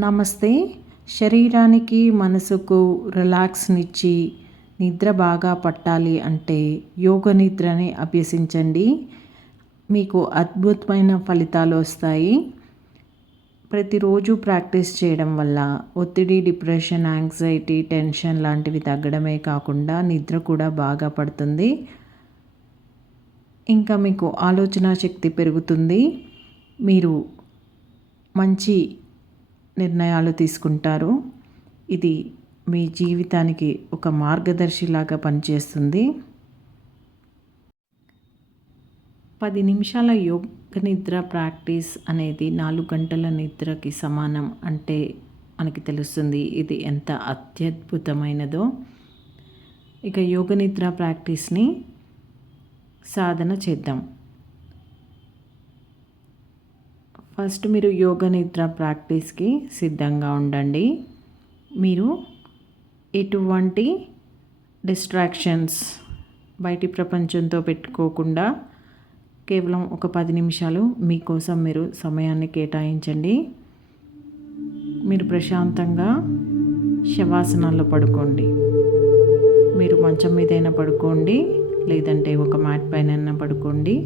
నమస్తే. శరీరానికి, మనసుకు రిలాక్స్‌నిచ్చి నిద్ర బాగా పట్టాలి అంటే యోగ నిద్రని అభ్యసించండి. మీకు అద్భుతమైన ఫలితాలు వస్తాయి. ప్రతిరోజు ప్రాక్టీస్ చేయడం వల్ల ఒత్తిడి, డిప్రెషన్, యాంగ్జైటీ, టెన్షన్ లాంటివి తగ్గడమే కాకుండా నిద్ర కూడా బాగా పడుతుంది. ఇంకా మీకు ఆలోచన శక్తి పెరుగుతుంది. మీరు మంచి నిర్ణయాలు తీసుకుంటారు. ఇది మీ జీవితానికి ఒక మార్గదర్శిలాగా పనిచేస్తుంది. 10 నిమిషాల యోగ నిద్ర ప్రాక్టీస్ అనేది 4 గంటల నిద్రకి సమానం అంటే మనకి తెలుస్తుంది ఇది ఎంత అత్యద్భుతమైనదో. ఇక యోగ నిద్ర ప్రాక్టీస్ని సాధన చేద్దాం. ఫస్ట్ మీరు యోగ నిద్ర ప్రాక్టీస్కి సిద్ధంగా ఉండండి. మీరు ఎటువంటి డిస్ట్రాక్షన్స్ బయటి ప్రపంచంతో పెట్టుకోకుండా కేవలం ఒక 10 నిమిషాలు మీకోసం మీరు సమయాన్ని కేటాయించండి. మీరు ప్రశాంతంగా శవాసనాల్లో పడుకోండి. మీరు మంచం మీదైనా పడుకోండి, లేదంటే ఒక మ్యాట్ పైన పడుకోండి.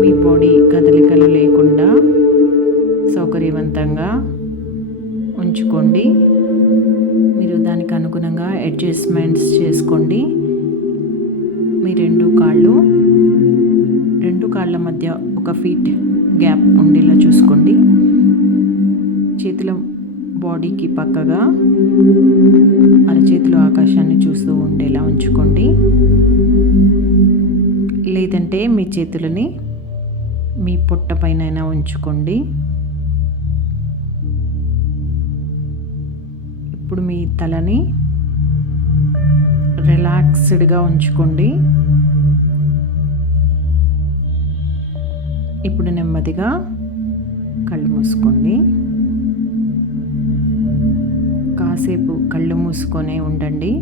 మీ బాడీ కదలికలు లేకుండా సౌకర్యవంతంగా ఉంచుకోండి. మీరు దానికి అనుగుణంగా అడ్జస్ట్మెంట్స్ చేసుకోండి. మీ రెండు కాళ్ళ మధ్య 1 ఫీట్ గ్యాప్ ఉండేలా చూసుకోండి. చేతుల బాడీకి పక్కగా అరచేతులు ఆకాశాన్ని చూస్తూ ఉండేలా ఉంచుకోండి. లేదంటే మీ చేతులని మీ పొట్ట పైన ఉంచుకోండి. ఇప్పుడు మీ తలని రిలాక్స్డ్గా ఉంచుకోండి. ఇప్పుడు నెమ్మదిగా కళ్ళు మూసుకోండి. కాసేపు కళ్ళు మూసుకొనే ఉండండి.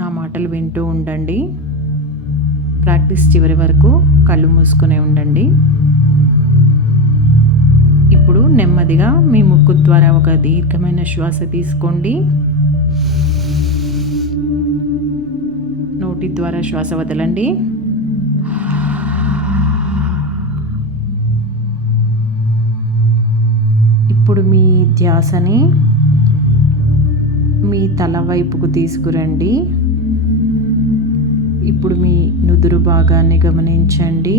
నా మాటలు వింటూ ఉండండి. ప్రాక్టీస్ చివరి వరకు కళ్ళు మూసుకొనే ఉండండి. ఇప్పుడు నెమ్మదిగా మీ ముక్కు ద్వారా ఒక దీర్ఘమైన శ్వాస తీసుకోండి. నోటి ద్వారా శ్వాస వదలండి. ఇప్పుడు మీ ధ్యాసని మీ తల వైపుకు తీసుకురండి. ఇప్పుడు మీ నుదురు భాగాన్ని గమనించండి.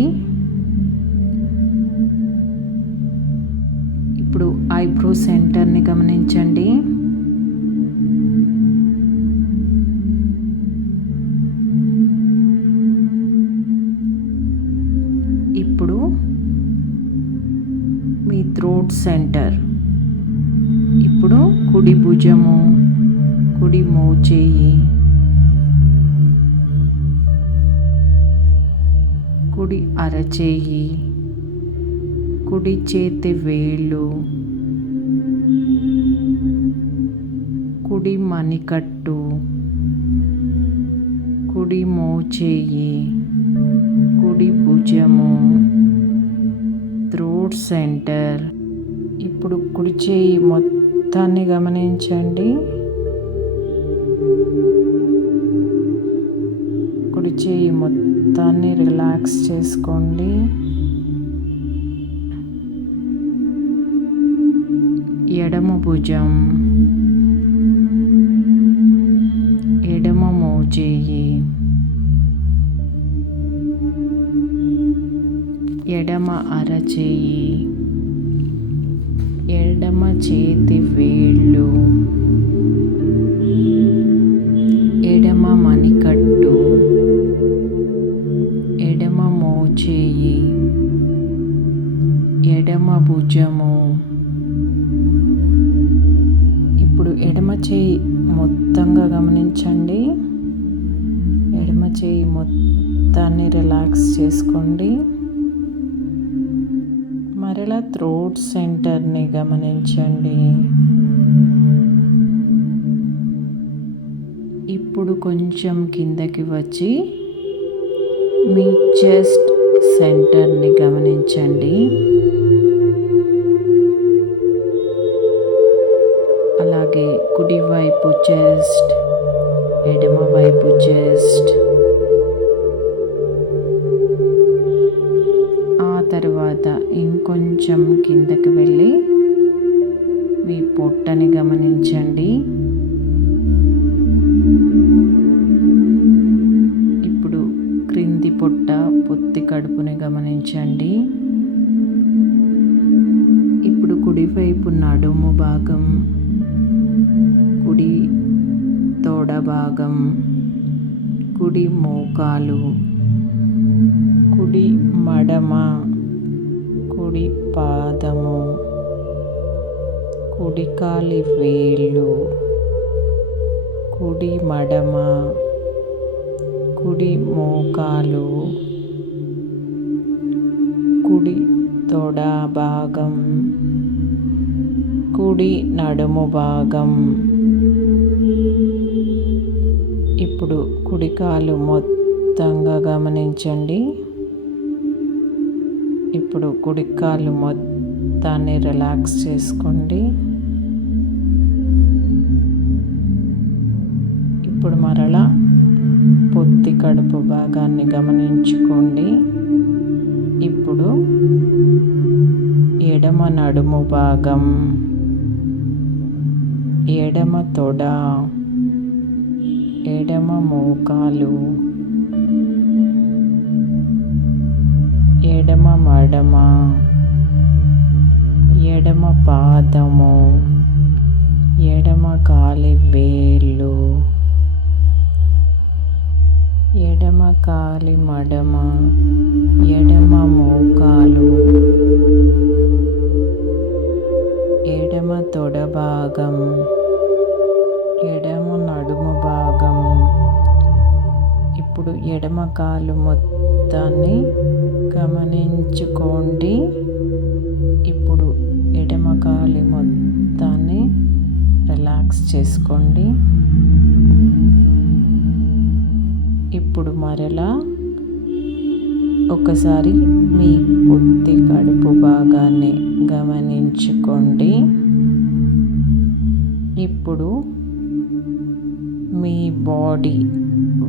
ఇప్పుడు ఐబ్రో సెంటర్ని గమనించండి. ఇప్పుడు మీ థ్రోట్ సెంటర్. ఇప్పుడు కుడి భుజము, కుడి మోచేయి, కుడి అరచేయి, కుడి చేతి వేళ్ళు, కుడి మణికట్టు, కుడి మోచేయి, కుడి భుజము, థ్రోట్ సెంటర్. ఇప్పుడు కుడి చేయి మొత్తాన్ని గమనించండి. కుడి చేయి మొత్తాన్ని రిలాక్స్ చేసుకోండి. ఎడమ భుజం, ఎడమ మోచేయి, ఎడమ అరచేయి, ఎడమ చేతి వేళ్ళు, ఎడమ మణికట్టు, ఎడమ మోచేయి, ఎడమ భుజము. ఇప్పుడు ఎడమ చేయి మొత్తంగా గమనించండి. ఎడమ చేయి మొత్తాన్ని రిలాక్స్ చేసుకోండి. మరలా థ్రోట్ సెంటర్ని గమనించండి. ఇప్పుడు కొంచెం కిందకి వచ్చి మీ చెస్ట్ సెంటర్ని గమనించండి. అలాగే కుడివైపు చెస్ట్, ఎడమవైపు చెస్ట్, ఆ తర్వాత ఇంకొంచెం కిందకి వెళ్ళి మీ పొట్టని గమనించండి. ఇప్పుడు క్రింది పొట్ట, పొత్తి కడుపుని గమనించండి. ఇప్పుడు కుడివైపు నడుము భాగం, కుడి తొడ భాగం, కుడి మోకాలు, కుడి మడమ, కుడి పాదము, కుడి కాలి వేళ్ళు, కుడి మడమ, కుడి మోకాలు, కుడి తొడ భాగం, కుడి నడుము భాగం. ఇప్పుడు కుడి కాలు మొత్తంగా గమనించండి. ఇప్పుడు కుడి కాలు మొత్తాన్ని రిలాక్స్ చేసుకోండి. ఇప్పుడు మరలా పొత్తి కడుపు భాగాన్ని గమనించుకోండి. ఇప్పుడు ఎడమ నడుము భాగం, ఎడమ తొడ, ఎడమ మోకాలు, ఎడమ మడమ, ఎడమ పాదము, ఎడమ కాలి వేళ్ళు, ఎడమ కాలి మడమ, ఎడమ మోకాలు, ఎడమ తొడ భాగం, ఎడమ నడుము భాగం. ఇప్పుడు ఎడమ కాలు మొత్తాన్ని గమనించుకోండి. ఇప్పుడు ఎడమ కాలి మొత్తాన్ని రిలాక్స్ చేసుకోండి. ఇప్పుడు మరలా ఒకసారి మీ పొత్తి కడుపు భాగాన్ని గమనించుకోండి. ఇప్పుడు మీ బాడీ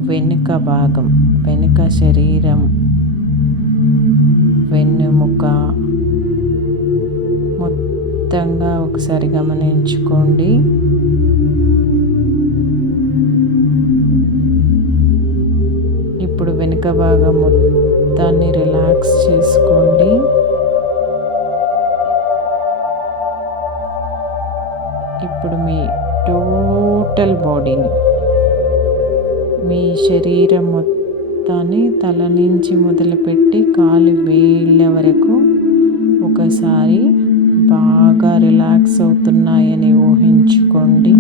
వెనుక భాగం, వెనుక శరీరం, వెన్నుముక మొత్తంగా ఒకసారి గమనించుకోండి. ఇప్పుడు వెనుక భాగం మొత్తాన్ని రిలాక్స్ చేసుకోండి. ఇప్పుడు మీ టోటల్ బాడీని, మీ శరీరం మొత్తాన్ని తల నుంచి మొదలుపెట్టి కాలు వేళ్ళ వరకు ఒకసారి బాగా రిలాక్స్ అవుతున్నాయని ఊహించుకోండి.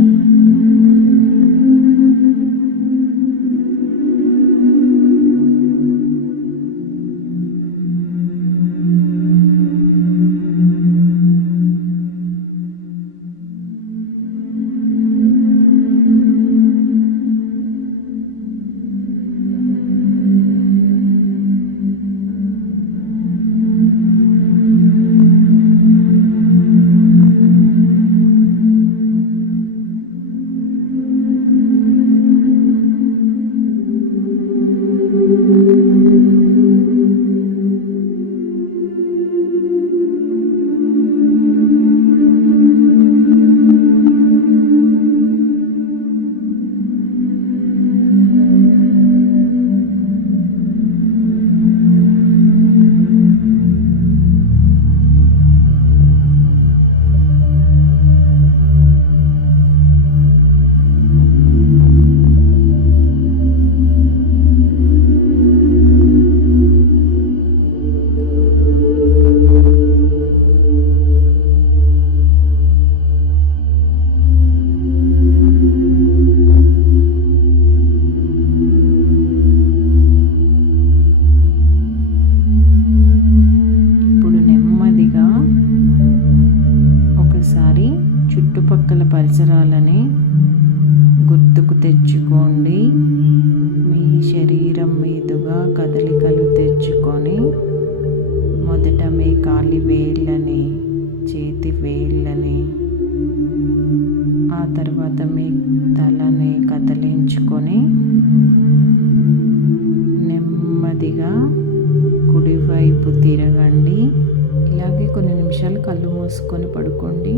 నిమిషాలు కళ్ళు మూసుకొని పడుకోండి.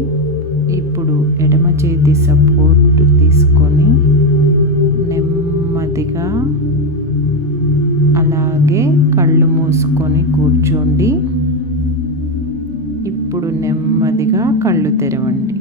ఇప్పుడు ఎడమ చేతి సపోర్ట్ తీసుకొని నెమ్మదిగా అలాగే కళ్ళు మూసుకొని కూర్చోండి. ఇప్పుడు నెమ్మదిగా కళ్ళు తెరవండి.